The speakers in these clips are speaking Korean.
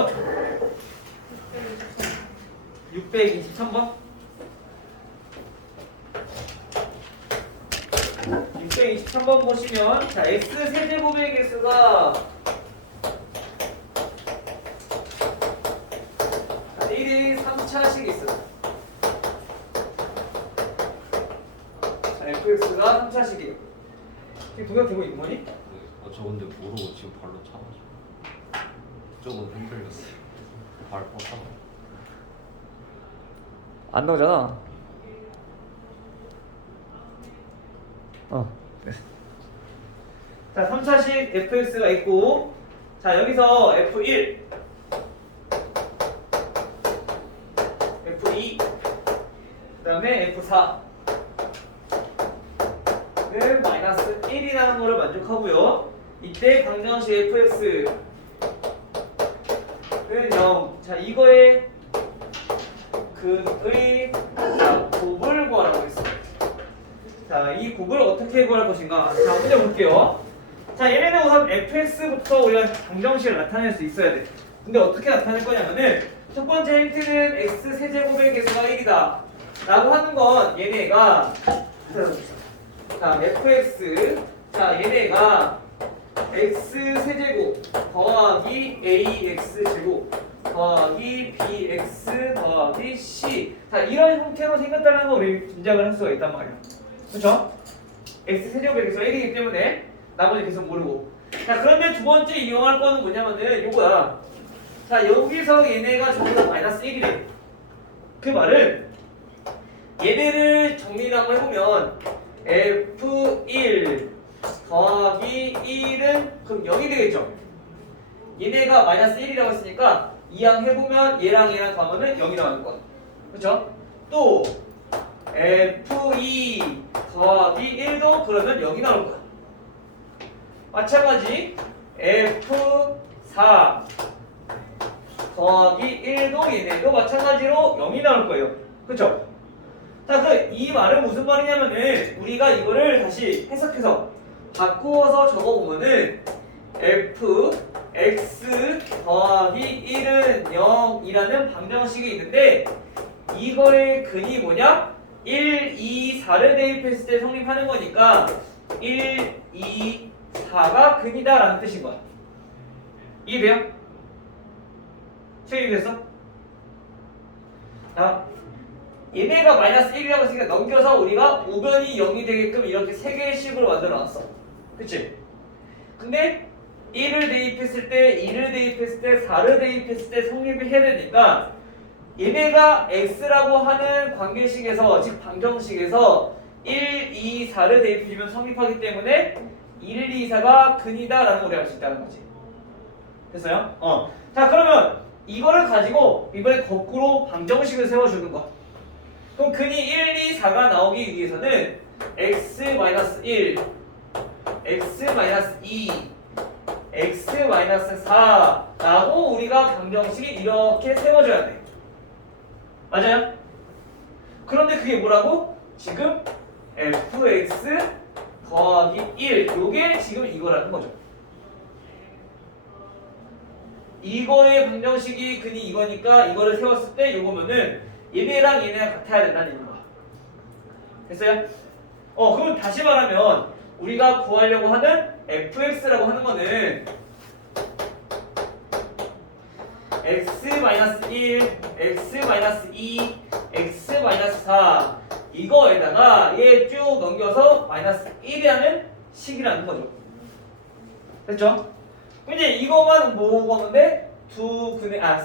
623번 623번 보시면 자 x 세제곱의 개수가 1이 3차씩 있어요. 자 fx가 3차씩이에요. 지금 동작되고 있는 거니? 저 근데 모르고 지금 발로 차가지고 저건 흔들렸어요. 발 뻗다가 안 나오잖아. 자 3차식 fx가 있고 자 여기서 f1 f2 그 다음에 f4 는 마이너스 1이라는 거를 만족하고요. 이때 방정식 fx는 0. 자 이거의 근의 곱을 구하라고 했어요. 자 이 곱을 어떻게 구할 것인가? 자 문제 볼게요. 자 얘네는 우선 fx부터 우리가 방정식을 나타낼 수 있어야 돼. 근데 어떻게 나타낼 거냐면은 첫 번째 힌트는 x 세제곱의 개수가 1이다 라고 하는 건 얘네가 자 fx 자 얘네가 x 세제곱 더하기 ax 제곱 더하기 bx 더하기 c 자 이런 형태로 생겼다는 거 우리 짐작을 할 수가 있단 말이야. 그렇죠? x 세제곱의 개수가 1이기 때문에 나머지 계속 모르고. 자 그런데 두 번째 이용할 거는 뭐냐면은 요거야. 자 여기서 얘네가 전부 다 마이너스 1이래. 그 말은 얘네를 정리를 한번 해보면 f1 더하기 1은 그럼 0이 되겠죠? 얘네가 마이너스 1이라고 했으니까 이항해보면 얘랑 더하면 0이 나오는 거야. 그렇죠? 또 f2 더하기 1도 그러면 0이 나올 거야. 마찬가지 f4 더하기 1도 얘네도 마찬가지로 0이 나올 거예요. 그렇죠? 자, 이 말은 무슨 말이냐면은 우리가 이거를 다시 해석해서 바꾸어서 적어보면은 fx 더하기 1은 0이라는 방정식이 있는데 이거의 근이 뭐냐? 1, 2, 4를 대입했을 때 성립하는 거니까 1, 2, 4가 근이다 라는 뜻인 거야. 이해돼요? 체크됐어? 자, 얘네가 마이너스 1이라고 했으니까 넘겨서 우리가 우변이 0이 되게끔 이렇게 3개의 식으로 만들어 놨어. 그치? 근데 1을 대입했을 때, 2를 대입했을 때, 4를 대입했을 때 성립을 해야 되니까 얘네가 x라고 하는 관계식에서, 즉 방정식에서 1, 2, 4를 대입해주면 성립하기 때문에 1, 2, 4가 근이다 라는 걸 우리가 알 수 있다는 거지. 됐어요? 자 그러면 이거를 가지고 이번에 거꾸로 방정식을 세워주는 거. 그럼 근이 1, 2, 4가 나오기 위해서는 x-1, x-2, x-4라고 우리가 방정식이 이렇게 세워줘야 돼. 맞아요? 그런데 그게 뭐라고? 지금 fx 더하기 1 요게 지금 이거라는 거죠. 이거의 방정식이 근이 이거니까 이거를 세웠을 때 요거면은 얘네랑 얘네가 같아야 된다는 거야. 됐어요? 그럼 다시 말하면 우리가 구하려고 하는 fx라고 하는 거는 x-1, x-2, x-4 이거에다가 얘 쭉 넘겨서 마이너스 1이라는 식이라는 거죠. 됐죠? 이제 이거만 모으는데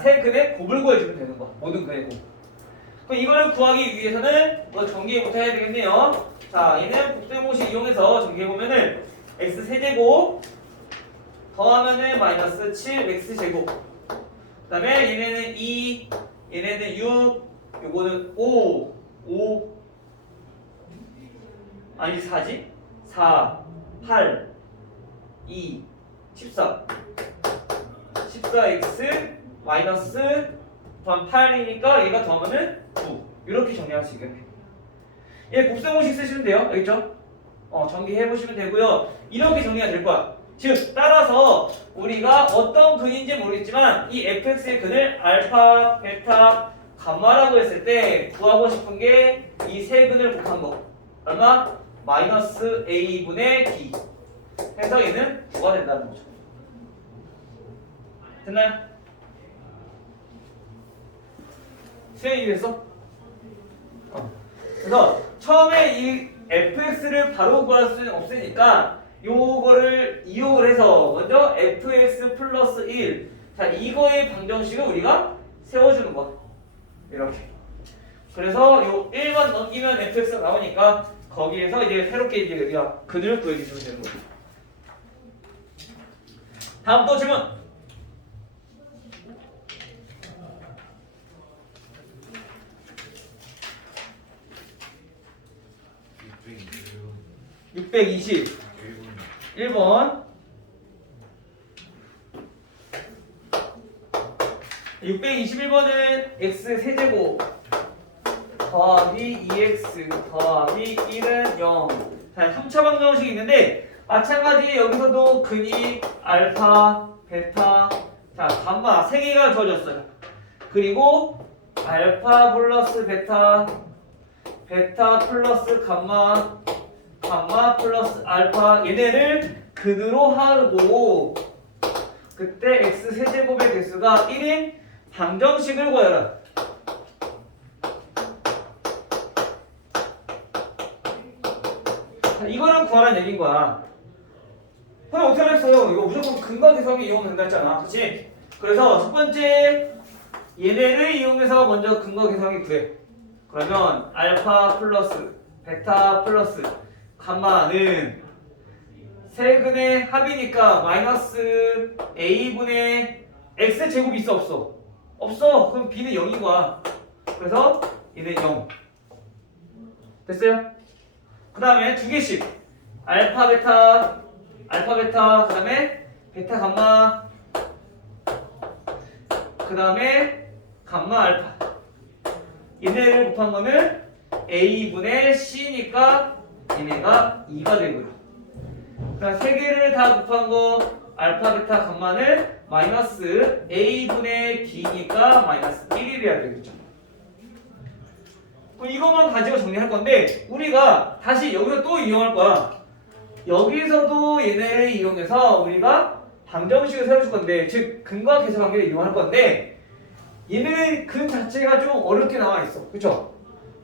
세 근의 곱을 구해주면 되는 거야. 모든 근의 곱. 그럼 이거를 구하기 위해서는 뭐 전기부터 해야 되겠네요. 자, 얘는 곱셈공식 이용해서 전기해보면은 x 세제곱 더하면은 마이너스 7x 제곱. 그 다음에 얘네는 2, 얘네는 6, 요거는 5 아니 4지? 4, 8, 2, 14 14x 마이너스 8이니까 얘가 더하면은 9 이렇게 정리할 수 있겠네. 얘 곱셈공식 쓰시면 돼요. 알겠죠? 정리해보시면 되고요. 이렇게 정리가 될 거야. 즉 따라서 우리가 어떤 근인지 모르겠지만 이 fx의 근을 알파, 베타, 감마라고 했을 때 구하고 싶은 게 이 세 근을 곱한 거 얼마? 마이너스 a분의 b 해서 얘는 9가 된다는 거죠. 됐나요? 수행이 됐어? 그래서 처음에 이 fx를 바로 구할 수는 없으니까 요거를 이용을 해서 먼저 fx 플러스 1 자 이거의 방정식을 우리가 세워주는 거야 이렇게. 그래서 요 1만 넘기면 fx가 나오니까 거기에서 이제 새롭게 이제 우리가 근을 구해주시면 되는 거예요. 다음 또 질문. 621번 621번은 x 세제곱 더하기 2x 더하기 1은 0. 자, 3차 방정식이 있는데 마찬가지 여기서도 근이 알파, 베타, 자, 감마 3개가 주어졌어요. 그리고 알파 플러스 베타, 베타 플러스 감마, 감마 플러스 알파 얘네를 근으로 하고 그때 x 세제곱의 개수가 1인 방정식을 구하라. 자, 이거를 구하라는 얘기인 거야. 그럼 어떻게 하겠어요? 이거 무조건 근과 계성이 이용된다 했잖아. 그치? 그래서 첫 번째 얘네를 이용해서 먼저 근과 계성이 구해. 그러면 알파 플러스 베타 플러스 감마는 세근의 합이니까 마이너스 a분의 x 제곱이 있어 없어? 없어. 그럼 b는 0인 거야. 그래서 얘는 0 됐어요? 그 다음에 두 개씩 알파 베타 그 다음에 베타 감마 그 다음에 감마 알파 얘네를 곱한 거는 a분의 c니까 얘네가 2가 되고요. 그다음 세 개를 다 곱한 거 알파 베타 감마는 마이너스 a분의 b니까 마이너스 1이 돼야 되겠죠. 그럼 이것만 가지고 정리할 건데 우리가 다시 여기서 또 이용할 거야. 여기서도 얘네를 이용해서 우리가 방정식을 세워줄 건데 즉 근과 계수관계를 이용할 건데 얘네 근 자체가 좀 어렵게 나와 있어. 그쵸?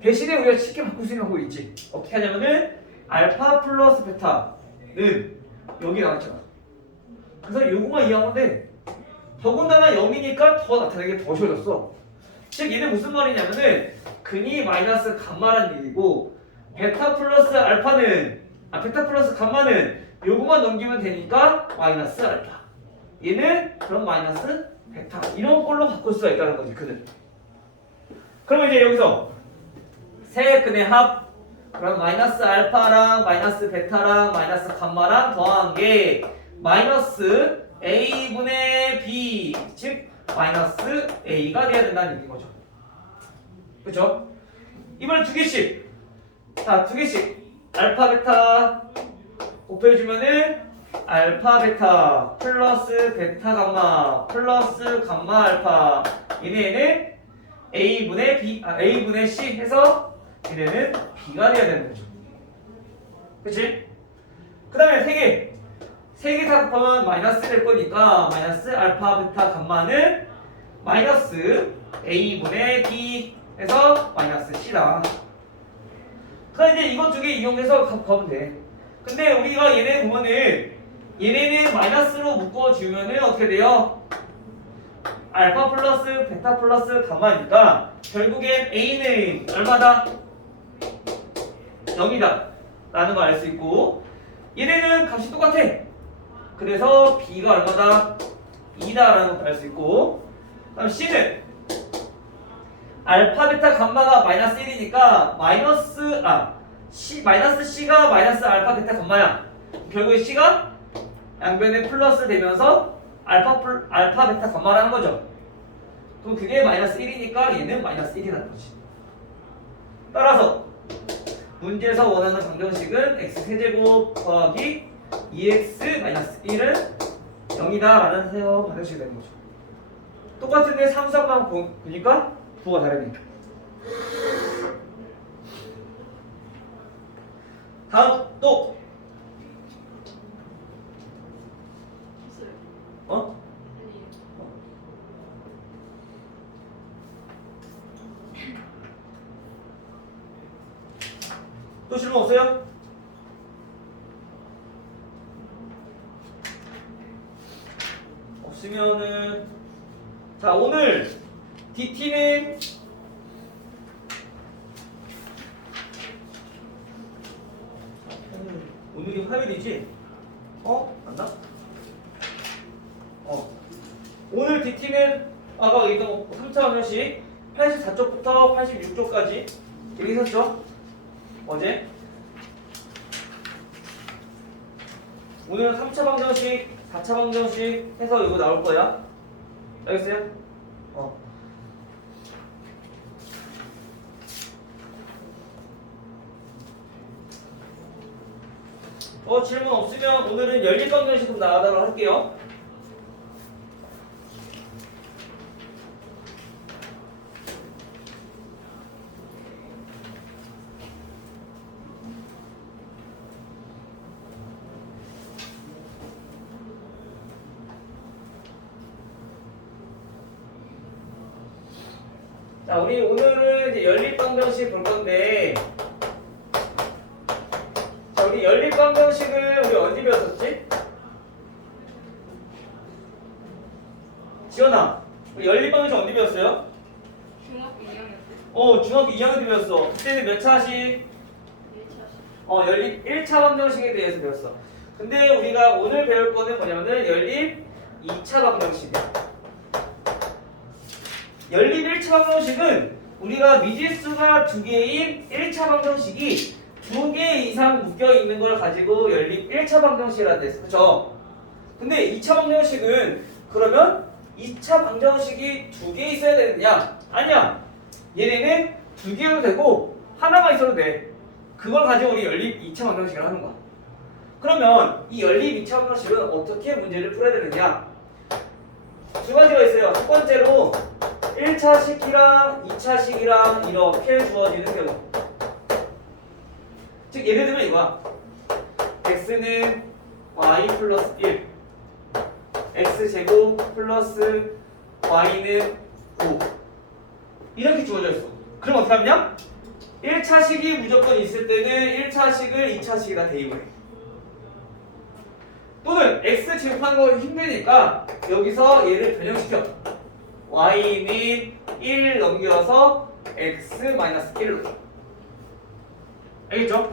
대신에 우리가 쉽게 바꿀 수 있는 방법이 있지. 어떻게 하냐면은 알파 플러스 베타는 여기 나왔잖아. 그래서 요거만 이해하면 돼. 더군다나 0이니까 더 나타내기 더 쉬워졌어. 즉 얘는 무슨 말이냐면은 근이 마이너스 감마란 얘기고 베타 플러스 감마는 요거만 넘기면 되니까 마이너스 알파. 얘는 그럼 마이너스 베타 이런 걸로 바꿀 수가 있다는 거지 근을. 그러면 이제 여기서 세 근의 합 그럼 마이너스 알파랑 마이너스 베타랑 마이너스 감마랑 더한 게 마이너스 a분의 b 즉 마이너스 a가 돼야 된다는 얘기인 거죠. 그렇죠? 이번에 두 개씩 자 두 개씩 알파 베타 곱해주면은 알파 베타 플러스 베타 감마 플러스 감마 알파 얘네는 a분의 c 해서 얘네는 b가 돼야 되는 거죠. 그치? 그 다음에 세 개 다 곱하면 마이너스 될 거니까 마이너스 알파 베타 감마는 마이너스 a분의 b 해서 마이너스 c다. 그럼 이제 이거 두 개 이용해서 곱하면 돼. 근데 우리가 얘네 보면은 얘네는 마이너스로 묶어주면은 어떻게 돼요? 알파 플러스 베타 플러스 감마니까 결국엔 a는 얼마다? 0이다 라는 걸 알 수 있고 얘네는 값이 똑같아. 그래서 b가 얼마다? 2다 라는 것도 알 수 있고 그다음 c는 알파 베타 감마가 마이너스 1이니까 마이너스 c가 마이너스 알파 베타 감마야. 결국에 c가 양변에 플러스 되면서 알파 베타 감마라는 거죠. 그럼 그게 마이너스 1이니까 얘는 마이너스 1이라는 거지. 따라서 문제에서 원하는 방정식은 x 세제곱 더하기 2x-1은 0이다 라는 세요 방정식이 되는 거죠. 똑같은데 상수항만 보니까 부호가 다르네. 다음 또 없어요. 어? 아니에요. 또 질문 없어요? 없으면은 자 오늘 DT는 오늘이 화요일이지? 맞나? 오늘 DT는 아까 얘기했던 3차 방정식 84쪽부터 86쪽까지 얘기했었죠? 어제? 오늘은 3차 방정식, 4차 방정식 해서 이거 나올 거야. 알겠어요? 질문 없으면 오늘은 연립 방정식 좀 나가도록 할게요. 자, 우리 오늘은 이제 연립 방정식 볼 건데, 자, 우리 연립 방정식을 우리 언제 배웠었지? 지연아, 우리 연립 방정식 언제 배웠어요? 중학교 2학년 때. 중학교 2학년 때 배웠어. 그때는 몇 차식? 1차. 연립 1차 방정식에 대해서 배웠어. 근데 우리가 오늘 배울 거는 뭐냐면은 연립 2차 방정식이야. 연립 1차 방정식은 우리가 미지수가 2개인 1차 방정식이 2개 이상 묶여 있는 걸 가지고 연립 1차 방정식이라 됐어. 그쵸? 근데 2차 방정식은 그러면 2차 방정식이 2개 있어야 되느냐? 아니야. 얘네는 2개도 되고 하나만 있어도 돼. 그걸 가지고 우리 연립 2차 방정식을 하는 거야. 그러면 이 연립 2차 방정식은 어떻게 문제를 풀어야 되느냐? 두 가지가 있어요. 첫 번째로 1차식이랑 2차식이랑 이렇게 주어지는 경우. 즉 예를 들면 이거야. x는 y 플러스 1 x제곱 플러스 y는 5 이렇게 주어져 있어. 그럼 어떻게 하냐? 1차식이 무조건 있을 때는 1차식을 2차식에다 대입을 해. 또는 x 제곱하는 거 힘드니까 여기서 얘를 변형시켜. y는 1 넘겨서 x-1로. 알겠죠?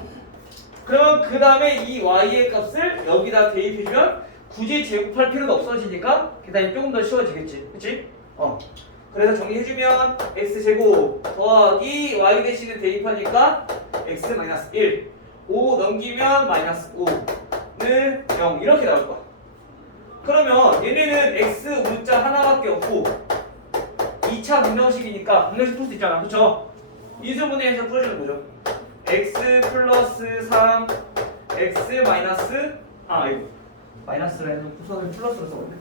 그러면 그 다음에 이 y의 값을 여기다 대입해주면 굳이 제곱할 필요도 없어지니까 계산이 조금 더 쉬워지겠지. 그치? 그래서 정리해주면 x제곱 더하기 y 대신에 대입하니까 x-1 5 넘기면 마이너스 5는 0 이렇게 나올 거야. 그러면 얘네는 x 우자 하나밖에 없고 2차 방정식이니까 방정식 풀 수 있잖아. 그쵸? 인수분해해서 풀어주는 거죠. x 플러스 3 x 마이너스 이거 마이너스라는 부서를 플러스로 써봤네.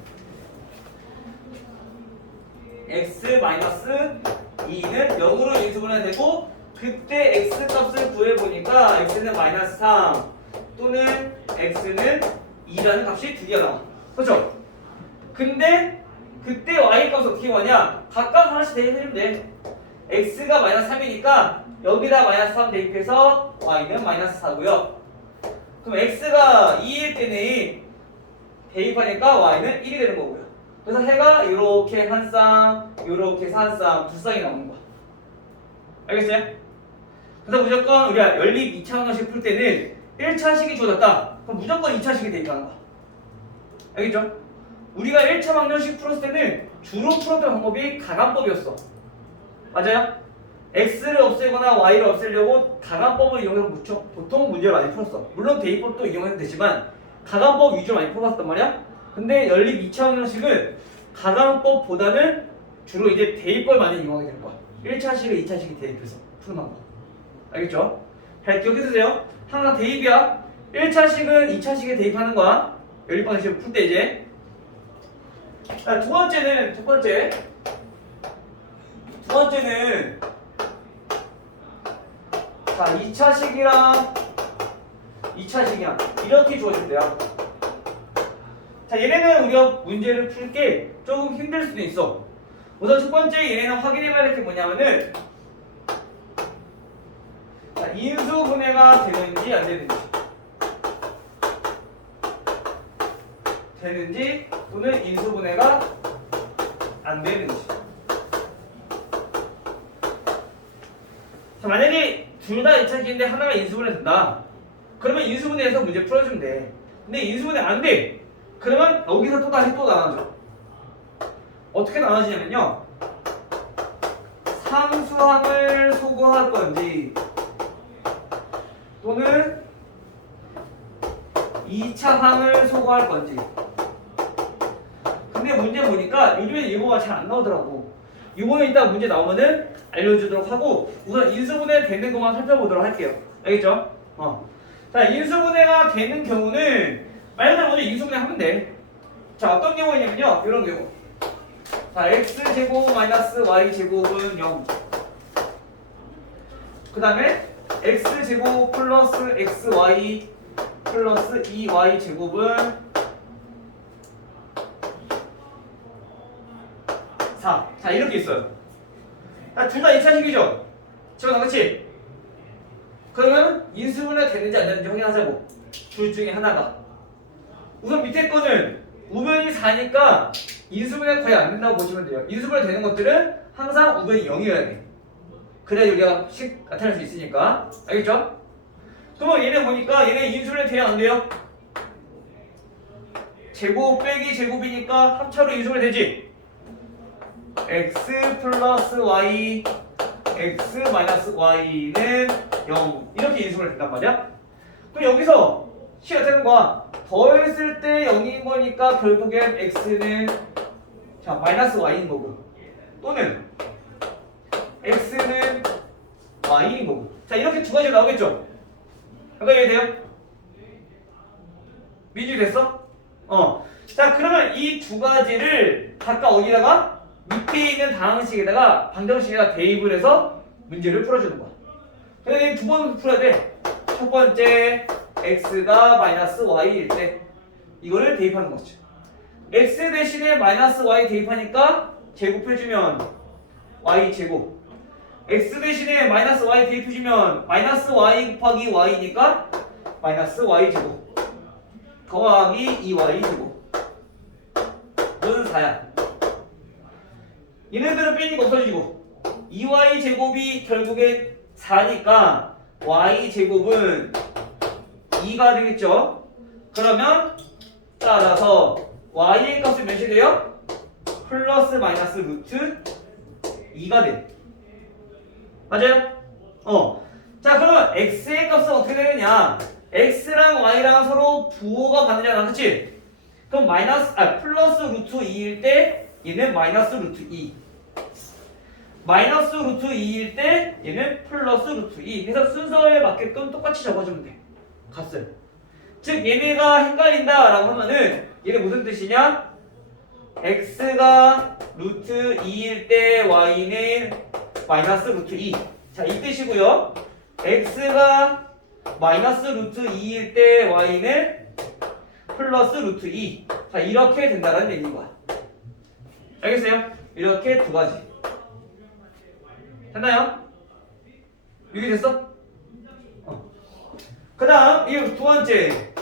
x 마이너스 2는 0으로 인수분해되고 그때 x 값을 구해보니까 x는 마이너스 3 또는 x는 2라는 값이 두 개가 나와. 그렇죠? 근데 그때 y 값을 어떻게 구하냐? 각각 하나씩 대입해주면 돼. x가 마이너스 3이니까 여기다 마이너스 3 대입해서 y는 마이너스 4고요. 그럼 x가 2일 때는 대입하니까 y는 1이 되는 거고요. 그래서 해가 이렇게 한 쌍, 이렇게 해서 한 쌍, 두 쌍이 나오는 거야. 알겠어요? 그래서 무조건 우리가 연립 2차 방정식 풀 때는 1차식이 주어졌다. 그럼 무조건 2차식이 대입하는 거야. 알겠죠? 우리가 1차 방정식 풀었을 때는 주로 풀었던 방법이 가감법이었어. 맞아요? x를 없애거나 y를 없애려고 가감법을 이용해서 보통 문제를 많이 풀었어. 물론 대입법도 이용해도 되지만 가감법 위주로 많이 풀어봤단 말이야. 근데 연립 2차 방정식은 가감법보다는 주로 이제 대입법을 많이 이용하게 될 거야. 1차식을 2차식이 대입해서 푸는 방법. 알겠죠? 잘 기억해두세요. 항상 대입이야. 1차식은 2차식에 대입하는 거야. 연립방식을 풀 때 이제. 자, 두 번째는 자, 2차식이랑 이렇게 주어진대요. 자, 얘네는 우리가 문제를 풀 게 조금 힘들 수도 있어. 우선 첫 번째 얘네는 확인해봐야 될 게 뭐냐면은 자, 인수분해가 되는지 안 되는지 또는 인수분해가 안 되는지. 자, 만약에 둘 다 2차식인데 하나가 인수분해 된다. 그러면 인수분해해서 문제 풀어주면 돼. 근데 인수분해 안 돼. 그러면 여기서 또 다시 또 나눠줘. 어떻게 나눠지냐면요. 상수항을 소거할 건지 또는 2차항을 소거할 건지. 근데 문제 보니까 요즘에 이거가 잘 안 나오더라고. 이거는 이따 문제 나오면은 알려주도록 하고 우선 인수분해 되는 것만 살펴보도록 할게요. 알겠죠? 자, 인수분해가 되는 경우는 말 그대로 먼저 인수분해 하면 돼. 자, 어떤 경우냐면요. 이런 경우. 자, x제곱 마이너스 y제곱은 0. 그 다음에 x제곱 플러스 xy 플러스 2y제곱은 4. 자, 이렇게 있어요. 자, 둘 다 2차식이죠? 지금 그렇지? 그러면 인수분해 되는지 안 되는지 확인하자고. 둘 중에 하나가. 우선 밑에 거는 우변이 4니까 인수분해 거의 안 된다고 보시면 돼요. 인수분해 되는 것들은 항상 우변이 0이어야 돼. 그래야 우리가 식 나타낼 수 있으니까. 알겠죠? 그러면 얘네 보니까 얘네 인수분해 돼야 안 돼요? 제곱 빼기 제곱이니까 합차로 인수분해 되지? x 플러스 y x 마이너스 y는 0 이렇게 인수분해 된단 말이야. 그럼 여기서 식이 되는 거야. 더했을 때 0인 거니까 결국엔 x는 자 마이너스 y인 거고 또는 x는 y인 거고. 자, 이렇게 두 가지가 나오겠죠? 잠깐 이해돼요? 미주 됐어? 자, 그러면 이 두 가지를 각각 어디다가 밑에 있는 다항식에다가 방정식에다가 대입을 해서 문제를 풀어주는 거야. 그래서 두 번 풀어야 돼. 첫 번째 x가 마이너스 y일 때 이거를 대입하는 거죠. x 대신에 마이너스 y 대입하니까 제곱해주면 y 제곱. x 대신에 마이너스 y 대입해주면 마이너스 y 곱하기 y니까 마이너스 y 제곱 더하기 2y 제곱 는 4야. 얘네들은 빼니까 없어지고 2y 제곱이 결국엔 4니까 y 제곱은 2가 되겠죠. 그러면 따라서 y의 값이 몇이 돼요? 플러스 마이너스 루트 2가 돼. 맞아요? 자, 그러면 x의 값은 어떻게 되느냐? x랑 y랑 서로 부호가 반대잖아. 그치? 그럼 플러스 루트 2일 때 얘는 마이너스 루트 2. 마이너스 루트 2일 때 얘는 플러스 루트 2. 그래서 순서에 맞게끔 똑같이 적어주면 돼. 값을. 즉 얘네가 헷갈린다 라고 하면은 얘네 무슨 뜻이냐? x가 루트 2일 때 y는 마이너스 루트 2. 자, 이 뜻이고요. x가 마이너스 루트 2일 때 y는 플러스 루트 2. 자, 이렇게 된다는 얘기인 거야. 알겠어요? 이렇게 두 가지. 됐나요? 이게 됐어? 그 다음 이 두 번째.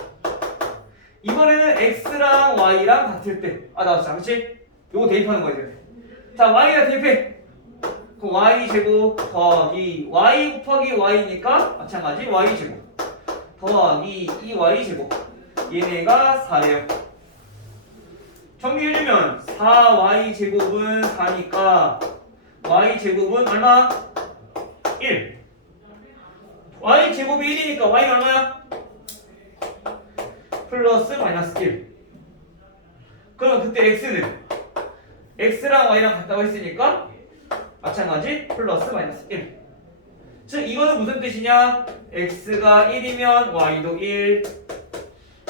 이번에는 x랑 y랑 같을 때 나왔어. 그렇지? 요거 대입하는 거야 이제. 자, y랑 대입해. 그럼 y 제곱 더하기 y 곱하기 y니까 마찬가지 y 제곱 더하기 2y 제곱 얘네가 4예요. 정리해주면 4y 제곱은 4니까 y 제곱은 얼마? 1. y 제곱이 1이니까 y는 얼마야? 플러스 마이너스 1. 그럼 그때 x는 x랑 y랑 같다고 했으니까 마찬가지 플러스 마이너스 1. 즉 이거는 무슨 뜻이냐? x가 1이면 y도 1,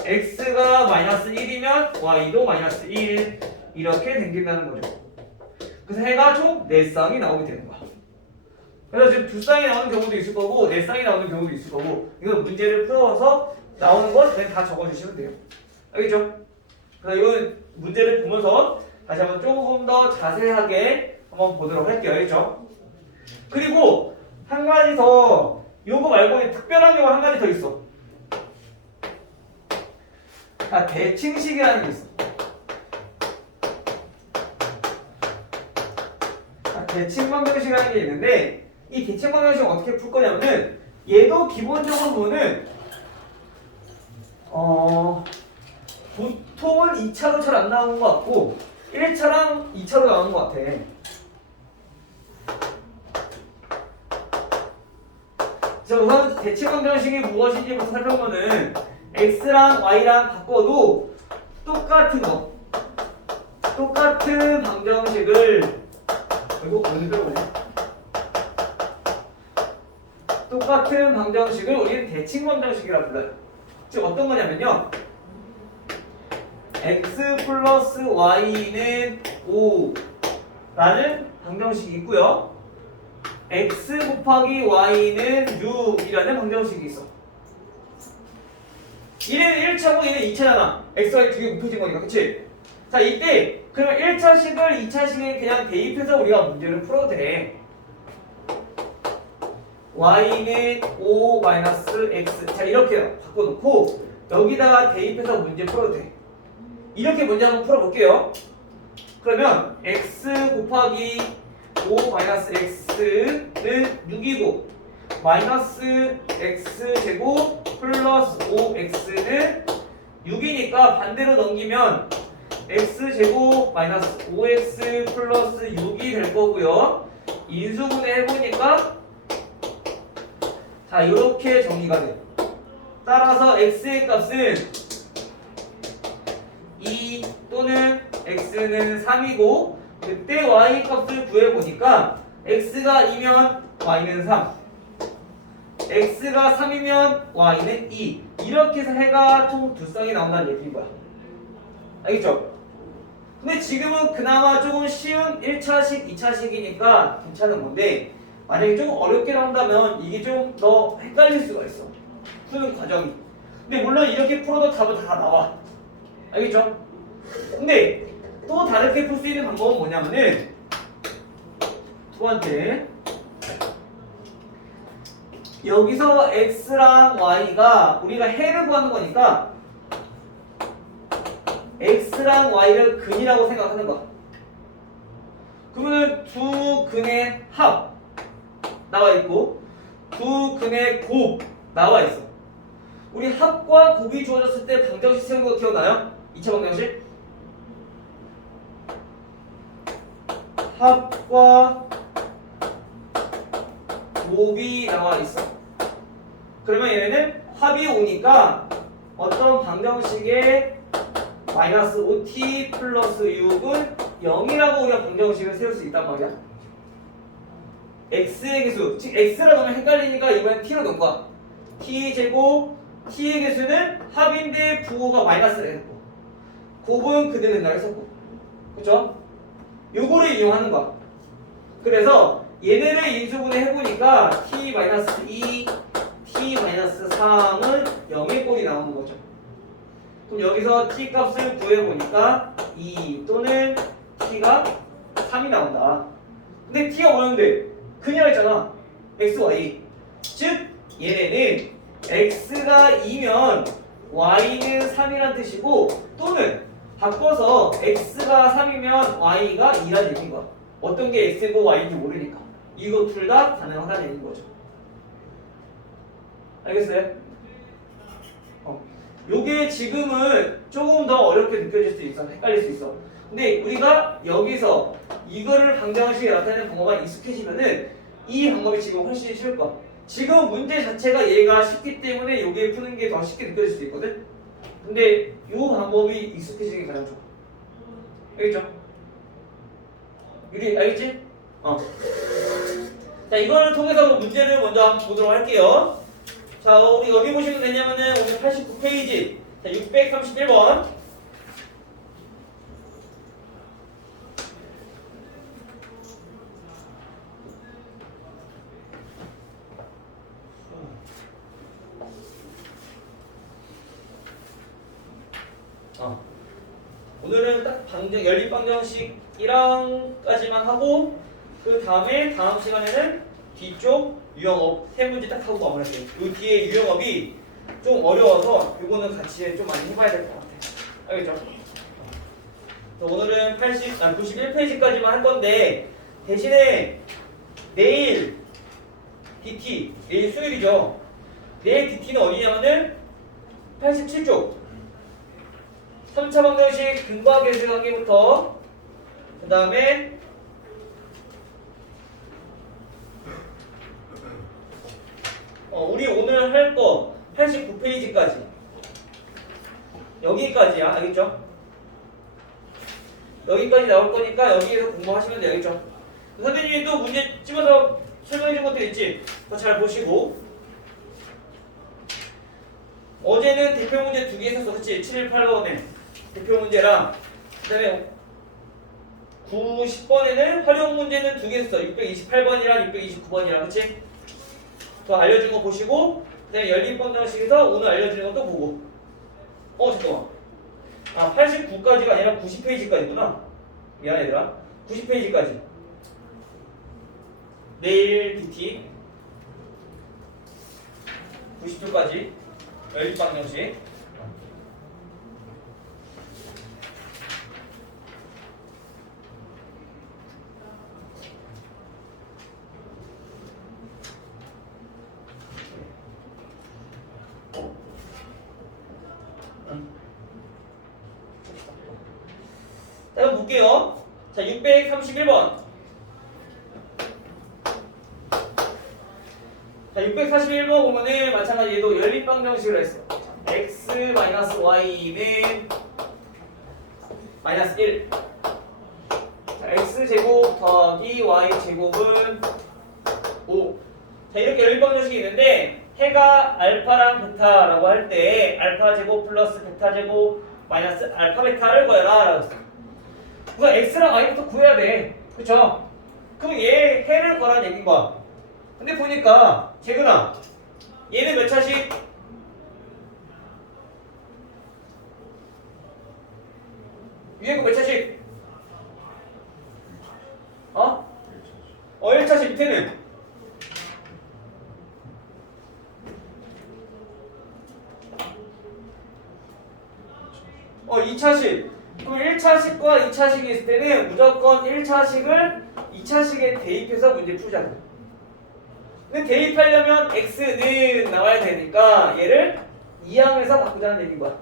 x가 마이너스 1이면 y도 마이너스 1 이렇게 생긴다는 거죠. 그래서 해가 총 4쌍이 나오게 되는 거야. 그래서 지금 2쌍이 나오는 경우도 있을 거고 4쌍이 나오는 경우도 있을 거고 이거 문제를 풀어서 나오는 거 그냥 다 적어주시면 돼요. 알겠죠? 그래서 이건 문제를 보면서 다시 한번 조금 더 자세하게 한번 보도록 할게요. 알겠죠? 그리고 한 가지 더 요거 말고 특별한 경우 한 가지 더 있어. 대칭식이라는 게 있어. 대칭방정식이라는 게 있는데 이 대칭방정식을 어떻게 풀 거냐면은 얘도 기본적으로 보면 보통은 2차로 잘 안 나오는 것 같고 1차랑 2차로 나오는 것 같아. 자, 우선 대칭방정식이 무엇인지부터 살펴보면은 x랑 y랑 바꿔도 똑같은 거, 똑같은 방정식을 이거 오늘 빼고네. 똑같은 방정식을 우리는 대칭방정식이라고 불러요. 즉 어떤 거냐면요, x 플러스 y는 5라는 방정식이 있고요, x 곱하기 y는 6이라는 방정식이 있어. 얘는 1차고 얘는 2차잖아. x, y 두 개 곱해진 거니까, 그치? 자, 이때 그러면 1차식을 2차식에 그냥 대입해서 우리가 문제를 풀어도 돼. y는 5 마이너스 x. 자, 이렇게 바꿔놓고 여기다가 대입해서 문제 풀어도 돼. 이렇게 문제 한번 풀어볼게요. 그러면 x 곱하기 5 마이너스 x는 6이고 마이너스 x제곱 플러스 5x는 6이니까 반대로 넘기면 x제곱 마이너스 5x 플러스 6이 될 거고요. 인수분해 해보니까 자, 이렇게 정리가 돼. 따라서 x의 값은 2 또는 x는 3이고 그때 y 값을 구해보니까 x가 2면 y는 3, x가 3이면 y는 2 이렇게 해서 해가 총 2쌍이 나온다는 얘기인 거야. 알겠죠? 근데 지금은 그나마 조금 쉬운 1차식, 2차식이니까 괜찮은 건데 만약에 좀 어렵게 나온다면 이게 좀 더 헷갈릴 수가 있어, 푸는 과정이. 근데 물론 이렇게 풀어도 답은 다 나와. 알겠죠? 근데 또 다르게 풀 수 있는 방법은 뭐냐면은 두 번째, 여기서 x랑 y가 우리가 해를 구하는 거니까 x랑 y를 근이라고 생각하는 거야. 그러면은 두 근의 합 나와 있고 두 근의 곱 나와 있어. 우리 합과 곱이 주어졌을 때 방정식 세우는 거 기억나요? 2차 방정식? 합과 곱이 나와 있어. 그러면 얘는 합이 5니까 어떤 방정식에 마이너스 5t 플러스 6은 0이라고 우리가 방정식을 세울 수 있단 말이야. x의 개수, 즉 x라 넣으면 헷갈리니까 이번엔 t로 넣은 거야. t 제곱, t의 개수는 합인데 부호가 마이너스를 했고 곱은 그대로 된다고 했었고, 그쵸? 요거를 이용하는 거야. 그래서 얘네를 인수분해 해보니까 t-2, t-3은 0의 꼴이 나오는 거죠. 그럼 여기서 t 값을 구해보니까 2 또는 t가 3이 나온다. 근데 t가 뭐였는데? 그냥 했잖아. x, y. 즉 얘네는 x가 2면 y는 3이란 뜻이고, 또는 바꿔서 x가 3이면 y가 2라는 얘기인 거야. 어떤 게 x고 y인지 모르니까. 이거 둘 다 가능하다는 얘기인 거죠. 알겠어요? 요게 지금은 조금 더 어렵게 느껴질 수 있어. 헷갈릴 수 있어. 근데 우리가 여기서 이거를 방정식에 나타내는 방법만 익숙해지면은 이 방법이 지금 훨씬 쉬울 거야. 지금 문제 자체가 얘가 쉽기 때문에 요게 푸는 게 더 쉽게 느껴질 수 있거든? 근데 요 방법이 익숙해지는 게 가장 좋아. 알겠죠? 유리, 알겠지? 자, 이거를 통해서 문제를 먼저 한번 보도록 할게요. 자, 우리 어디 보시면 되냐면은 오늘 89페이지. 자, 631번. 오늘은 딱 연립방정식이랑까지만 하고 그 다음에 다음 시간에는 뒤쪽 유형업 세 문제 딱 하고 마무리할게요. 이 뒤에 유형업이 좀 어려워서 이거는 같이 좀 많이 해봐야 될 것 같아요. 알겠죠? 오늘은 91페이지까지만 할 건데 대신에 내일 DT, 내일 수요일이죠. 내일 DT는 어디냐면은 87쪽 3차 방정식 근과 계수 관계부터 그 다음에 우리 오늘 할 거 89페이지까지 여기까지야. 알겠죠? 여기까지 나올 거니까 여기에서 공부하시면 돼요. 알겠죠? 선생님이 또 문제 찍어서 설명해 준 것도 있지. 더 잘 보시고 어제는 대표 문제 2개 했었어. 그치? 7, 8번에 대표 문제랑 그 다음에 9, 10번에는 활용 문제는 2개 했어. 628번이랑 629번이랑 그치? 더 알려준 거 보시고 그 다음에 연립방정식에서 오늘 알려주는 것도 보고 잠깐만 89까지가 아니라 90페이지까지구나. 미안 얘들아. 90페이지까지 내일 DT 90초까지 연립방정식. 자, 한번 볼게요. 자, 631번. 자, 641번 보면은 마찬가지 얘도 연립방정식으로 했어. x-y는 마이너스 1. 자, x제곱 더하기 y제곱은 5. 자, 이렇게 연립방정식이 있는데 해가 알파랑 베타라고 할 때 알파제곱 플러스 베타제곱 마이너스 알파 베타를 구해라 라고 했어. 우선 x랑 y부터 구해야 돼. 그쵸? 그럼 얘 해를 구하라는 얘기인 거야. 근데 보니까 재근아 얘는 몇 차식? 위에 거 몇 차식? 1차식 밑에는? 2차식. 그럼 1차식과 2차식이 있을 때는 무조건 1차식을 2차식에 대입해서 문제 풀자. 근데 대입하려면 x는 나와야 되니까 얘를 2항에서 바꾸자는 얘기인 거야.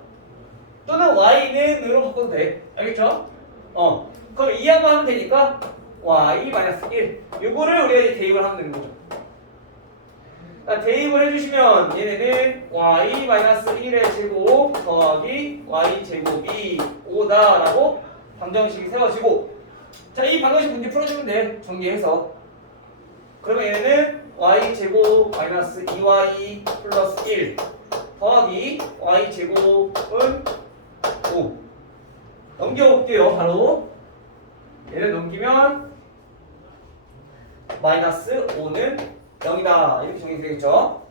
또는 y는 으로 바꿔도 돼. 알겠죠? 그럼 2항만 하면 되니까 y-1 요거를 우리가 이제 대입을 하면 되는 거죠. 대입을 해주시면 얘네는 y-1의 제곱 더하기 y제곱이 5다 라고 방정식이 세워지고, 자, 이 방정식 문제 풀어주면 돼. 정리해서. 그러면 얘네는 y제곱 마이너스 2y 플러스 1 더하기 y제곱은 5. 넘겨볼게요. 바로 얘를 넘기면 마이너스 5는 0이다. 이렇게 정리가 되겠죠.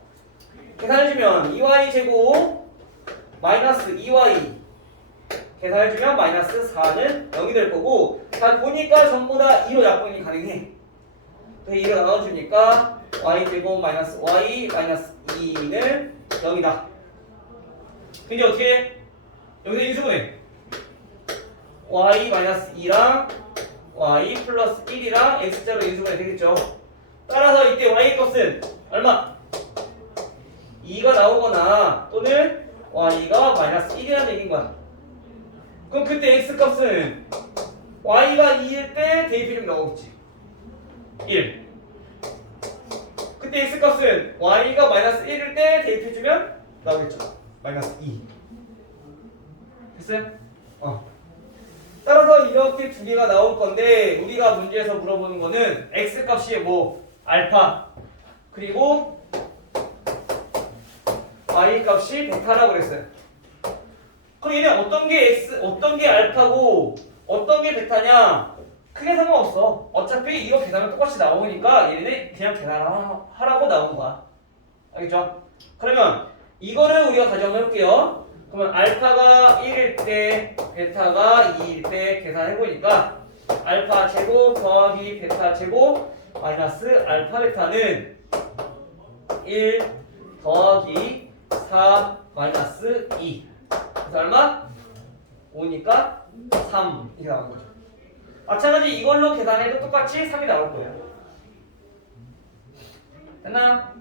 계산해주면 2y제곱 마이너스 2y 계산해주면 마이너스 4는 0이 될 거고, 자, 보니까 전부 다 2로 약분이 가능해. 2로 나눠주니까 y제곱 마이너스 y 마이너스 2는 0이다. 근데 어떻게 해? 여기서 인수분해. y 마이너스 2랑 y 플러스 1이랑 x자로 인수분해 되겠죠. 따라서 이때 y 값은 얼마? 2가 나오거나 또는 y가 마이너스 1이라는 얘기인 거야. 그럼 그때 x 값은 y가 2일 때 대입해주면 나오겠지. 1. 그때 x 값은 y가 마이너스 1일 때 대입해주면 나오겠죠. 마이너스 2. 됐어요? 따라서 이렇게 두 개가 나올 건데 우리가 문제에서 물어보는 거는 x 값이 뭐 알파 그리고 y 값이 베타라고 그랬어요. 그럼 얘네 어떤 게 x, 어떤 게 알파고 어떤 게 베타냐? 크게 상관없어. 어차피 이거 계산은 똑같이 나오니까 얘네 그냥 계산하라고 나온 거야. 알겠죠? 그러면 이거를 우리가 가정해 볼게요. 그러면 알파가 1일 때 베타가 2일 때 계산해 보니까 알파 제곱 더하기 베타 제곱 마이너스 알파 베타는 1 더하기 4 마이너스 2. 그래서 얼마? 5니까 3 이렇게 나오는 거죠. 마찬가지 이걸로 계산해도 똑같이 3이 나올 거예요. 됐나요?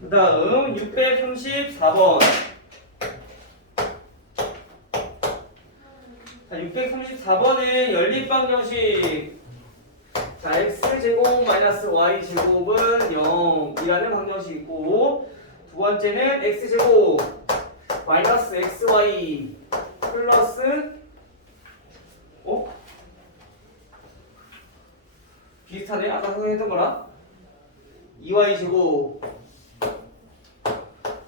그 다음 634번. 자, 634번은 연립방정식. 자, x제곱 마이너스 y제곱은 0이라는 방정식이 있고, 두 번째는 x제곱 마이너스 xy 플러스 비슷하네? 아까 선생님 했던 거랑 2y제곱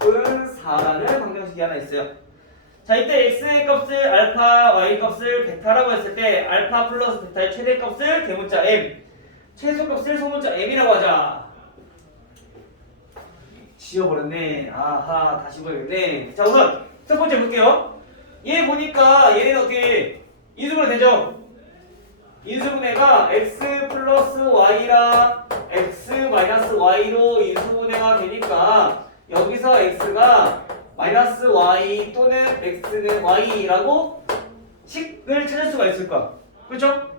은 4라는 방정식이 하나 있어요. 자, 이때 x의 값을 알파, y 값을 베타라고 했을 때 알파 플러스 베타의 최대값을 대문자 m, 최소값을 소문자 m이라고 하자. 지워버렸네. 아하, 다시 보여야겠네. 자, 우선 첫 번째 볼게요. 얘 보니까 얘는 어떻게 인수분해 되죠? 인수분해가 x 플러스 y랑 x 마이너스 y로 인수분해가 되니까 여기서 x가 마이너스 y 또는 x는 y라고 식을 찾을 수가 있을 거야. 그렇죠?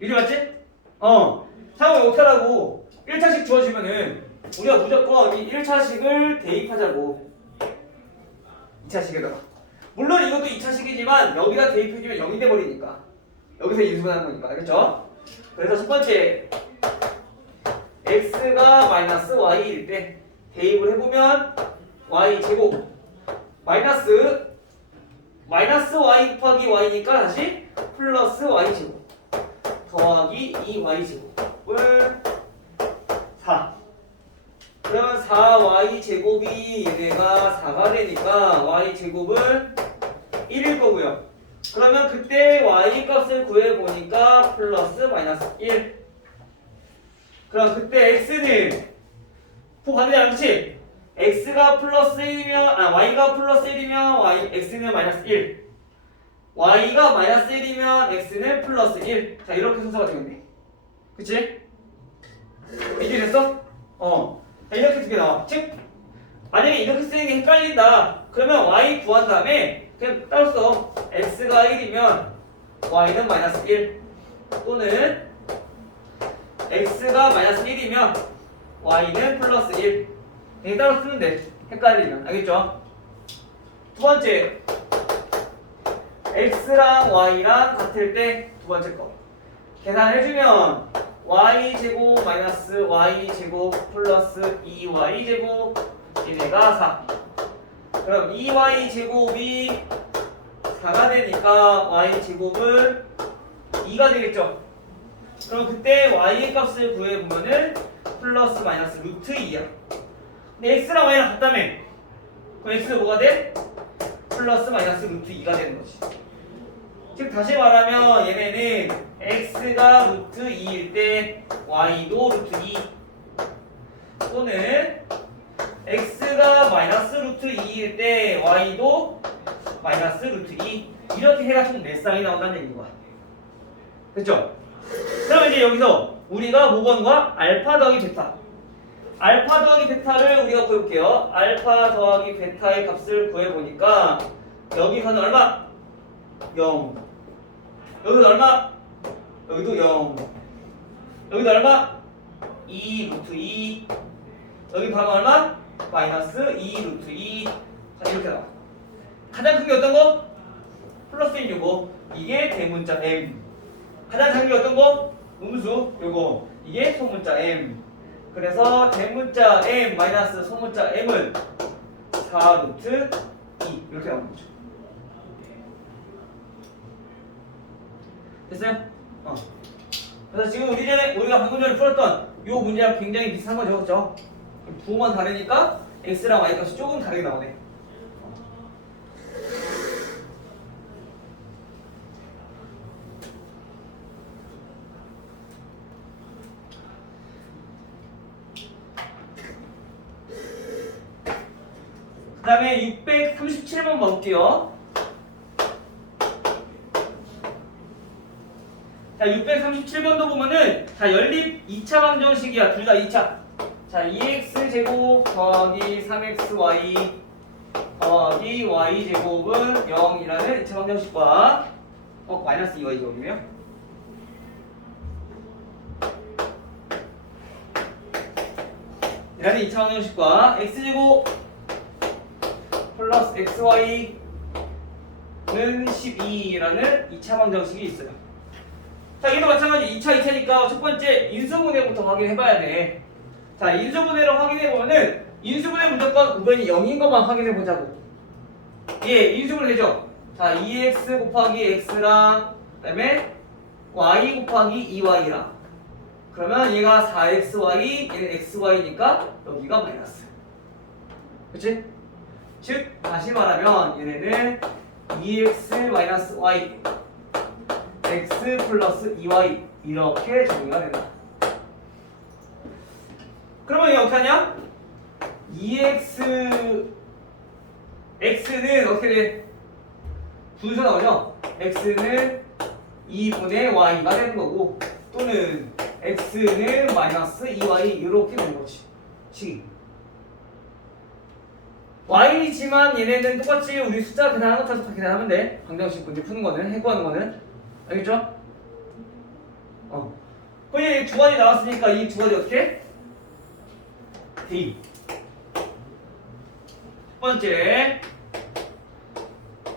이리 맞지? 상호 어떻게하라고 1차식 주어지면은 우리가 무조건 이 1차식을 대입하자고. 2차식에다가. 물론 이것도 2차식이지만 여기다 대입해주면 0이 돼버리니까. 여기서 인수분해하는 거니까. 알겠죠? 그래서 첫 번째 x가 마이너스 y일 때 대입을 해보면 y제곱 마이너스 y 곱하기 y니까 다시 플러스 y제곱 더하기 2y제곱은 4. 그러면 4y제곱이 얘네가 4가 되니까 y제곱은 1일 거고요. 그러면 그때 y 값을 구해보니까 플러스 마이너스 1. 그럼 그때 x는 반대잖아, 그치? x가 플러스 1이면, y가 플러스 1이면 x는 마이너스 1. y가 마이너스 1이면 x는 플러스 1. 자, 이렇게 순서가 되겠네. 그치? 이해됐어? 자, 이렇게 두 개 나와. 즉, 만약에 이렇게 쓰는 게 헷갈린다. 그러면 y 구한 다음에 그냥 따로 써. x가 1이면 y는 마이너스 1. 또는 x가 마이너스 1이면 y는 플러스 1. 이렇게 따로 쓰면 돼. 헷갈리면. 알겠죠? 두 번째. x랑 y랑 같을 때 두 번째 거. 계산해주면 y제곱 마이너스 y제곱 플러스 2y제곱 얘네가 4. 그럼 2y제곱이 4가 되니까 y제곱은 2가 되겠죠? 그럼 그때 y의 값을 구해보면은 플러스 마이너스 루트 2야. 근데 x랑 y랑 같다며. 그럼 x는 뭐가 돼? 플러스 마이너스 루트 2가 되는 거지. 즉 다시 말하면 얘네는 x가 루트 2일 때 y도 루트 2 또는 x가 마이너스 루트 2일 때 y도 마이너스 루트 2 이렇게 해가지고 몇 쌍이 나온다는 얘기인 거야. 그쵸? 그럼 이제 여기서 우리가 뭐 구하는 거야? 알파 더하기 베타. 알파 더하기 베타를 우리가 구해볼게요. 알파 더하기 베타의 값을 구해보니까 여기서는 얼마? 0. 여기서 얼마? 여기도 0. 여기도 얼마? 2 루트 2. 여기 방은 얼마? 마이너스 2 루트 2. 자, 이렇게 나와. 가장 크게 어떤 거? 플러스인 요거 이게 대문자 M. 가장 작은 게 어떤 거? 음수 요거 이게 소문자 M. 그래서 대문자 M 마이너스 소문자 M은 4 루트 2 이렇게 나오는 거죠. 됐어요? 그래서 지금 우리가 방금 전에 풀었던 요 문제랑 굉장히 비슷한 거 적었죠? 부호만 다르니까 x랑 y 값이 조금 다르게 나오네. 그 다음에 637번 볼게요. 자, 637번도 보면은 자, 연립 2차 방정식이야. 둘 다 2차. 자, 2x제곱 더하기 3xy 더하기 y제곱은 0이라는 2차 방정식과 마이너스 2y제곱이며 이라는 2차 방정식과 x제곱 플러스 xy는 12라는 2차 방정식이 있어요. 자, 이도 마찬가지 2차니까 첫 번째 인수분해부터 확인해봐야 돼. 자, 인수분해를 확인해보면은 인수분해 무조건 우변이 0인 것만 확인해보자고. 예, 인수분해 되죠? 자, 2x 곱하기 x랑 그 다음에 y 곱하기 2y랑 그러면 얘가 4xy, 얘는 xy니까 여기가 마이너스. 그치? 즉, 다시 말하면 얘네는 2x 마이너스 y x 플러스 2y 이렇게 정리가 된다. 그러면 이거 어떻게 하냐? 2x x는 어떻게 돼? 분수 나오죠? x는 2분의 y가 되는 거고 또는 x는 마이너스 2y 이렇게 되는 거지. 식. y이지만 얘네는 똑같이 우리 숫자 계산하는 것처럼 다 계산하면 돼. 방정식 문제 푸는 거는 해구하는 거는 알겠죠? 그냥 두 가지 나왔으니까 이 두 가지 어떻게? D. 첫 번째,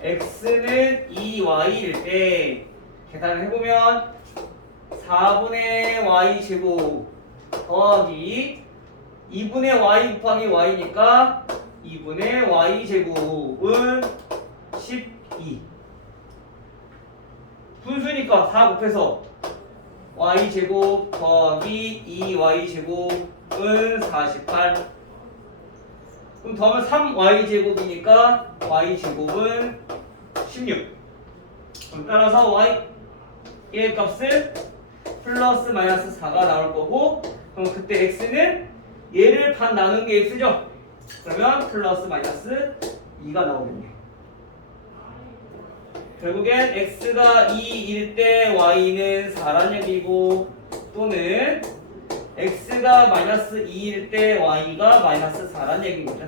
x는 2y일 때 계산을 해보면 4분의 y 제곱 더하기 2분의 y 곱하기 y니까 2분의 y 제곱은 12. 분수니까 4 곱해서 y제곱 더하기 2y제곱은 48. 그럼 더하면 3y제곱이니까 y제곱은 16. 그럼 따라서 y의 값은 플러스 마이너스 4가 나올 거고 그럼 그때 x는 얘를 반 나눈 게 x죠? 그러면 플러스 마이너스 2가 나오겠네. 결국엔 x가 2일 때 y는 4란 얘기고 또는 x가 마이너스 2일 때 y가 마이너스 4란 얘기인 거죠.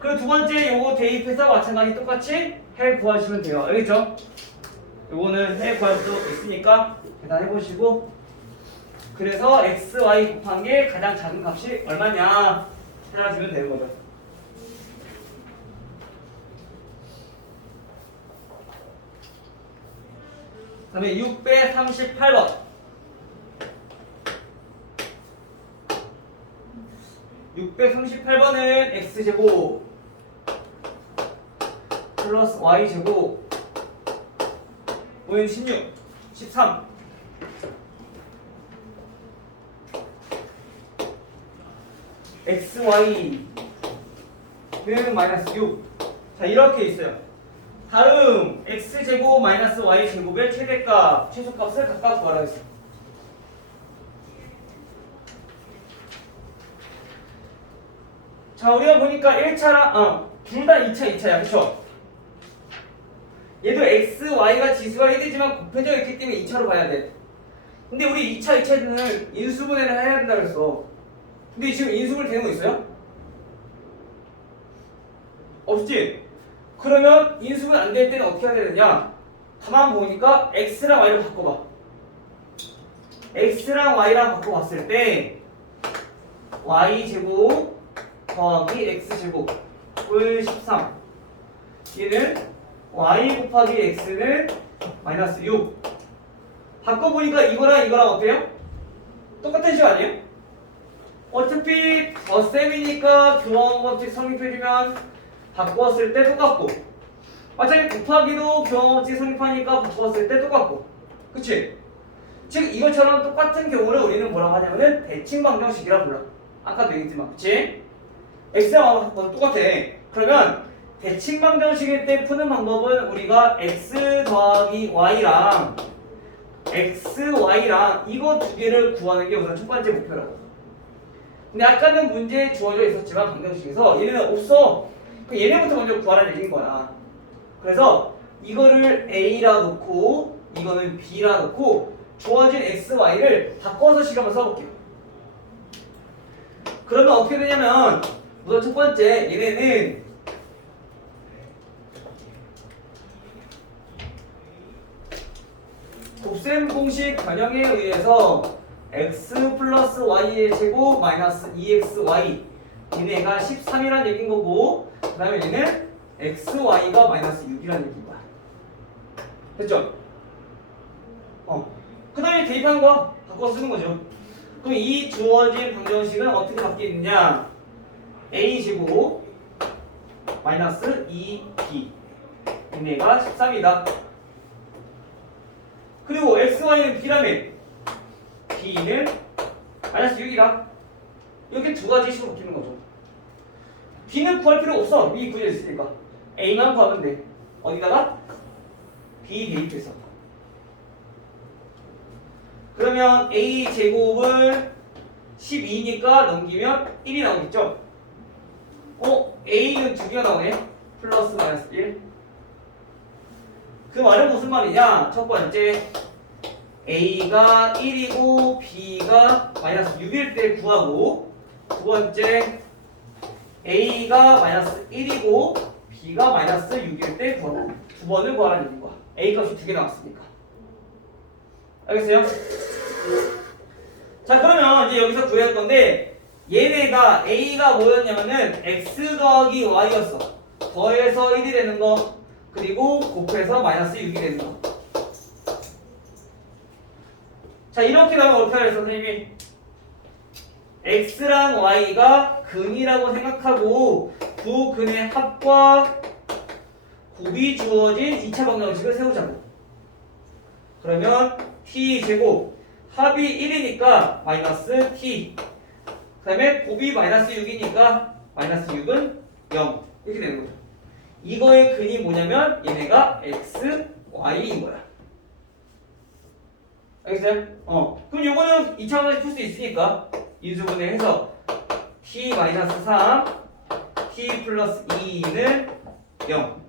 그 두 번째 요거 대입해서 마찬가지 똑같이 해 구하시면 돼요. 알겠죠? 요거는 해 구할 수 있으니까 계산해 보시고 그래서 x, y 곱한 게 가장 작은 값이 얼마냐 찾아주면 되는 거죠. 그 다음에 638번 638번은 x제곱 플러스 y제곱 오는 16, 13 xy는 마이너스 6. 자, 이렇게 있어요. 다음 x제곱 마이너스 y제곱의 최대값, 최소값을 각각 구하라 했어요. 자, 우리가 보니까 1차랑 둘 다 2차, 2차야. 그쵸? 얘도 x, y가 지수가 1이지만 곱해져 있기 때문에 2차로 봐야 돼. 근데 우리 2차, 2차는 인수분해를 해야 된다 그랬어. 근데 지금 인수분해 되는 거 있어요? 없지? 그러면 인수분해 안 될 때는 어떻게 해야 되느냐? 가만 보니까 x랑 y를 바꿔봐. x랑 y랑 바꿔봤을 때 y제곱 더하기 x제곱을 13 얘는 y 곱하기 x는 마이너스 6. 바꿔보니까 이거랑 이거랑 어때요? 똑같은 식 아니에요? 어차피 덧셈이니까 교환 법칙 성립해주면 바꾸었을 때 똑같고, 어차피 곱하기도 교환 법칙 성립하니까 바꾸었을 때 똑같고, 그치? 즉 이것처럼 똑같은 경우를 우리는 뭐라고 하냐면은 대칭 방정식이라 불러. 아까도 얘기했지만, 그치? x랑 y랑 똑같아. 그러면 대칭 방정식일 때 푸는 방법은 우리가 x 더하기 y랑 x, y랑 이거 두 개를 구하는 게 우선 첫 번째 목표라고. 근데 아까는 문제에 주어져 있었지만 방정식에서 얘네는 없어. 그럼 얘네부터 먼저 구하라는 얘기인 거야. 그래서 이거를 a라 놓고 이거는 b라 놓고 주어진 x, y를 바꿔서 실험을 써볼게요. 그러면 어떻게 되냐면 우선 첫 번째 얘네는 곱셈 공식 변형에 의해서 x 플러스 y의 제곱 마이너스 2xy 얘네가 13이란 얘기인 거고, 그 다음에 얘는 xy가 마이너스 6이란 얘기인 거야. 됐죠? 그 다음에 대입한 거 바꿔 쓰는 거죠. 그럼 이 주어진 방정식은 어떻게 바뀌느냐? a 제곱 마이너스 2b 얘네가 13이다. 그리고 xy는 b라며 b는 마이너스 6이다. 이렇게 두 가지 식으로 바뀌는 거죠. b는 구할 필요 없어. 이미 구해져 있으니까 a만 구하면 돼. 어디다가? b 대입해서. 그러면 a 제곱을 12니까 넘기면 1이 나오겠죠? a는 두 개가 나오네. 플러스 마이너스 1. 그 말은 무슨 말이냐? 첫 번째 a가 1이고 b가 마이너스 6일 때 구하고, 두 번째 a가 마이너스 1이고 b가 마이너스 6일 때 구하고. 두 번을 구하라는 얘기인 거야. a 값이 두 개 나왔으니까. 알겠어요? 자, 그러면 이제 여기서 구할 건데 얘네가 a가 뭐였냐면은 x 더하기 y였어. 더해서 1이 되는 거, 그리고 곱해서 마이너스 6이 되는 거. 자, 이렇게 나오면 어떻게 하래 선생님이? x랑 y가 근이라고 생각하고 두 근의 합과 곱이 주어진 2차 방정식을 세우자고. 그러면 t 제곱 합이 1이니까 마이너스 t, 그 다음에 곱이 마이너스 6이니까 마이너스 6은 0 이렇게 되는 거죠. 이거의 근이 뭐냐면 얘네가 x, y인 거야. 알겠어요? 그럼 요거는 2차 방정식 풀 수 있으니까 인수분해 해서 t-3 t 플러스 2는 0.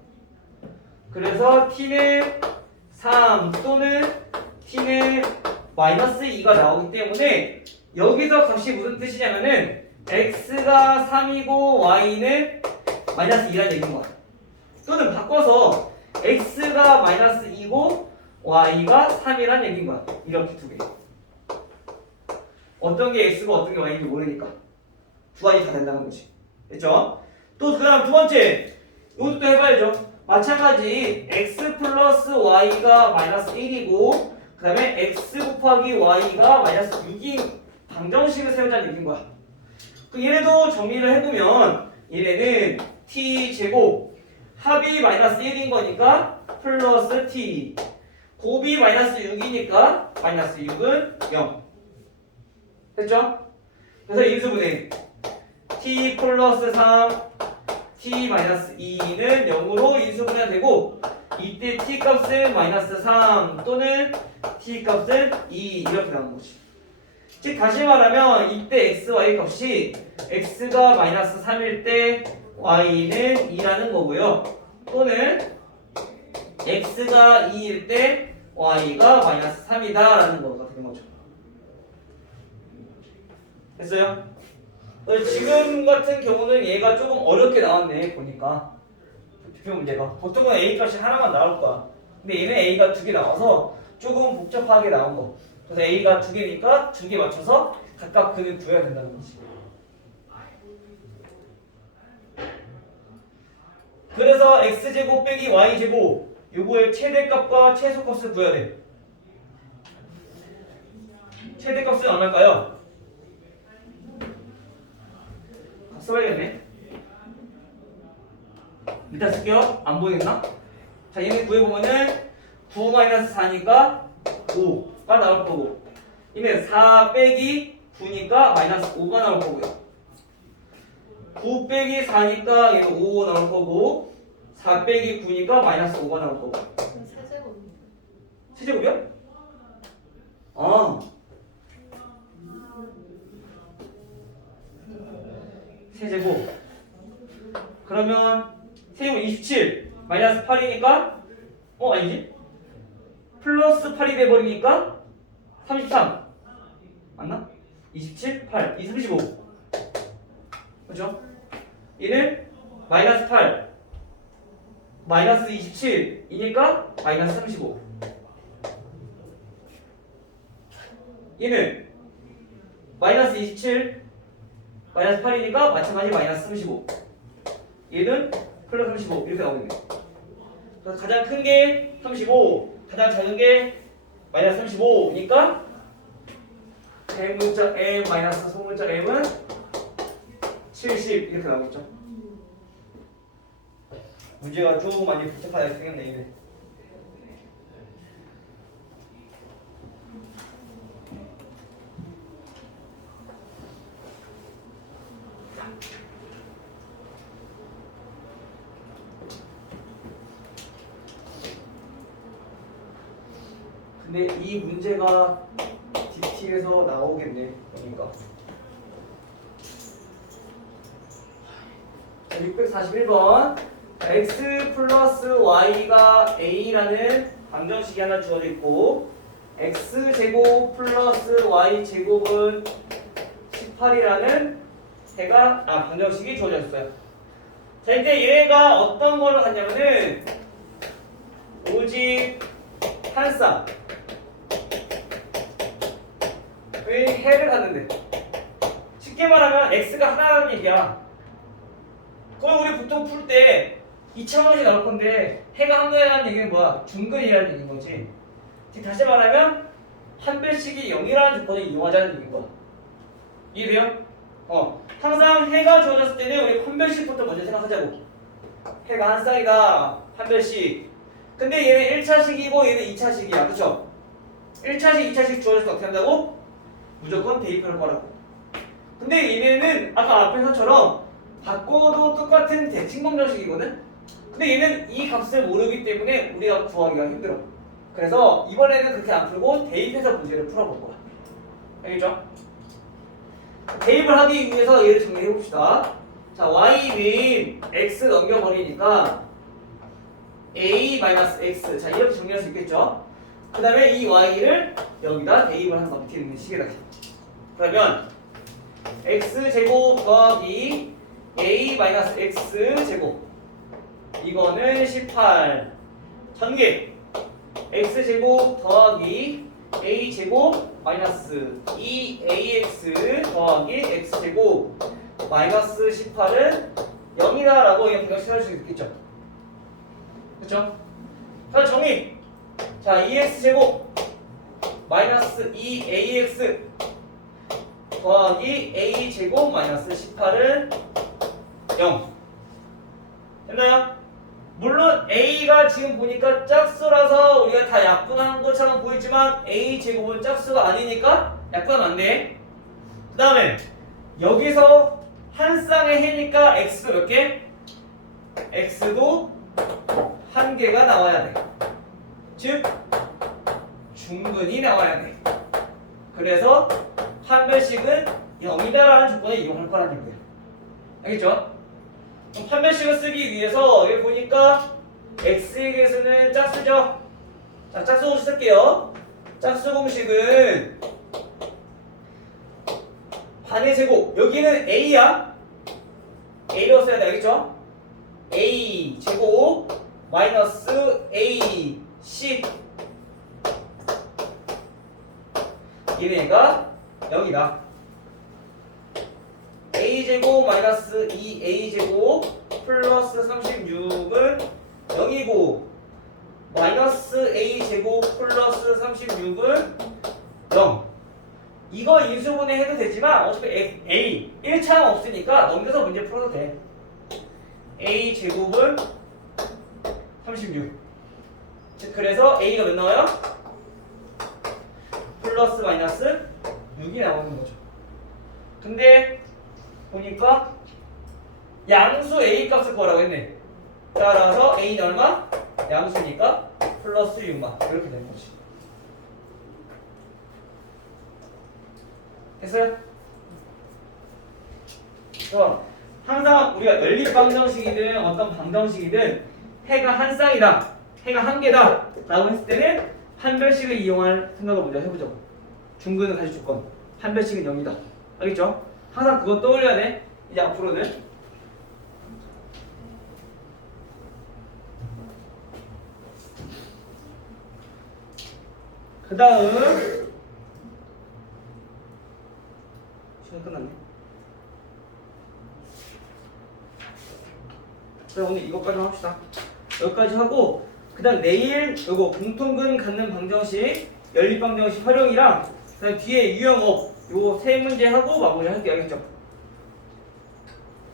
그래서 t는 3 또는 t는 마이너스 2가 나오기 때문에 여기서 값이 무슨 뜻이냐면은 x가 3이고 y는 마이너스 2라는 얘기인 거야. 또는 바꿔서 x가 마이너스 2고 y가 3이라는 얘기인 거야. 이렇게 두 개. 어떤 게 x고 어떤 게 y인지 모르니까 두 가지 다 된다는 거지. 됐죠? 또 그 다음 두 번째 이것도 또 해봐야죠. 마찬가지 x 플러스 y가 마이너스 1이고 그 다음에 x 곱하기 y가 마이너스 6인 방정식을 세우자는 얘기인 거야. 그 얘네도 정리를 해보면 얘네는 t 제곱 합이 마이너스 1인 거니까 플러스 t, 곱이 마이너스 6이니까 마이너스 6은 0. 됐죠? 그래서 인수분해 t 플러스 3 t 마이너스 2는 0으로 인수분해가 되고, 이때 t 값은 마이너스 3 또는 t 값은 2 이렇게 나오는 거지. 즉 다시 말하면 이때 x, y 값이 x가 마이너스 3일 때 y는 2라는 거고요. 또는 x가 2일 때 y가 마이너스 3이다 라는 거가 되는 거죠. 됐어요? 지금 같은 경우는 얘가 조금 어렵게 나왔네 보니까. 투표 문제가 보통은 a 값이 하나만 나올 거야. 근데 얘는 a가 두 개 나와서 조금 복잡하게 나온 거. 그래서 a가 두 개니까 두 개 맞춰서 각각 근을 구해야 된다는 거지. 그래서 x제곱 빼기 y제곱 요거의 최대값과 최소값을 구해야 돼. 최대값은 얼마일까요? 값 써야겠네. 일단 쓸게요. 안 보이겠나? 자, 얘는 구해보면은 9-4니까 5가 나올 거고, 얘는 4 빼기 9니까 -5가 나올 거고요. 9 빼기 4니까 얘는 5 나올 거고, 4 빼기 9니까 -5가 나올 거고. 그럼 세제곱입니다. 세제곱이요? 아, 세제곱. 그러면 세제곱 27 -8이니까 아니지? 플러스 8이 돼버리니까 33 맞나? 27, 8, 35 그죠? 얘는 -8 -27이니까 -35 얘는 -27 -8이니까 마찬가지 -35 얘는 플러스 35 이렇게 나오겠네. 그래서 가장 큰 게 35 가장 작은 게 -35니까 대문자 m 소문자 m은 70 이렇게 나오겠죠. 문제가 좀 많이 복잡하게 생겼네 이게. 근데 이 문제가 DT에서 나오겠네. 그러니까 641번 x 플러스 y가 a라는 방정식이 하나 주어져 있고 x제곱 플러스 y제곱은 18이라는 방정식이 주어져 있어요. 자, 이제 얘가 어떤 걸로 갔냐면은 오직 한 쌍 해를 갖는데 쉽게 말하면 x가 하나라는 얘기야. 그럼 우리 보통 풀 때 2차 방정식 나올 건데 해가 한가라는 얘기는 뭐야? 중근이라는 얘기인 거지. 즉 다시 말하면 한 별씩이 0이라는 조건을 이용하자는 얘기인 거야. 이해돼요? 항상 해가 주어졌을 때는 우리 한 별씩부터 먼저 생각하자고. 해가 한 쌍이다. 한 별씩. 근데 얘는 1차식이고 얘는 2차식이야. 그쵸? 1차식, 2차식 주어졌을 때 어떻게 한다고? 무조건 대입할 거라고. 근데 얘네는 아까 앞에서처럼 바꿔도 똑같은 대칭 방정식이거든? 근데 얘는 이 값을 모르기 때문에 우리가 구하기가 힘들어. 그래서 이번에는 그렇게 안 풀고 대입해서 문제를 풀어볼 거야. 알겠죠? 대입을 하기 위해서 얘를 정리해 봅시다. 자, y는 x 넘겨버리니까 a-x. 자, 이렇게 정리할 수 있겠죠? 그 다음에 이 y를 여기다 대입을 하는 거 밑에 있는 식에다. 그러면 x제곱 더하기 a-x제곱 이거는 18 전개 x제곱 더하기 a제곱 마이너스 2ax 더하기 x제곱 마이너스 18은 0이다 라고 그냥 생각할 수 있겠죠. 그쵸? 자, 정의. 자, 2x제곱 마이너스 2ax 더하기 a제곱 마이너스 18은 0 됐나요? 물론 a가 지금 보니까 짝수라서 우리가 다 약분한 것처럼 보이지만 a제곱은 짝수가 아니니까 약분하면 안 돼. 그 다음에 여기서 한 쌍의 해니까 x도 몇 개? x도 한 개가 나와야 돼. 즉 중근이 나와야 돼. 그래서 한 별씩은 0이다라는 조건을 이용할 거라는 얘기예요. 알겠죠? 그럼 한 별씩을 쓰기 위해서 여기 보니까 x의 개수는 짝수죠. 자, 짝수 공식 쓸게요. 짝수 공식은 반의 제곱. 여기는 a야. a로 써야 돼. 알겠죠? a 제곱 마이너스 a c 얘네가 0이다. a제곱 마이너스 2a제곱 플러스 36은 0이고 마이너스 a 제곱 플러스 36은 0. 이거 인수분해 해도 되지만 어차피 a 1차항 없으니까 넘겨서 문제 풀어도 돼. a 제곱은 36. 즉 그래서 a가 몇 나와요? 플러스 마이너스 6이 나오는 거죠. 근데 보니까 양수 a 값을 구하라고 했네. 따라서 a는 얼마? 양수니까 플러스 6만 이렇게 되는 거지. 됐어요? 그럼 항상 우리가 연립방정식이든 어떤 방정식이든 해가 한 쌍이다, 해가 한 개다 라고 했을 때는 판별식을 이용할 생각을 먼저 해보자고. 중근은 가시 조건, 판별식은 0이다. 알겠죠? 항상 그거 떠올려야 돼. 이제 앞으로는 그 다음 시간 끝났네. 그럼 오늘 이것까지만 합시다. 여기까지 하고 그 다음 내일 요거 공통근 갖는 방정식, 연립방정식 활용이랑 그 다음 뒤에 유형업 요 세 문제 하고 마무리 할게요. 알겠죠?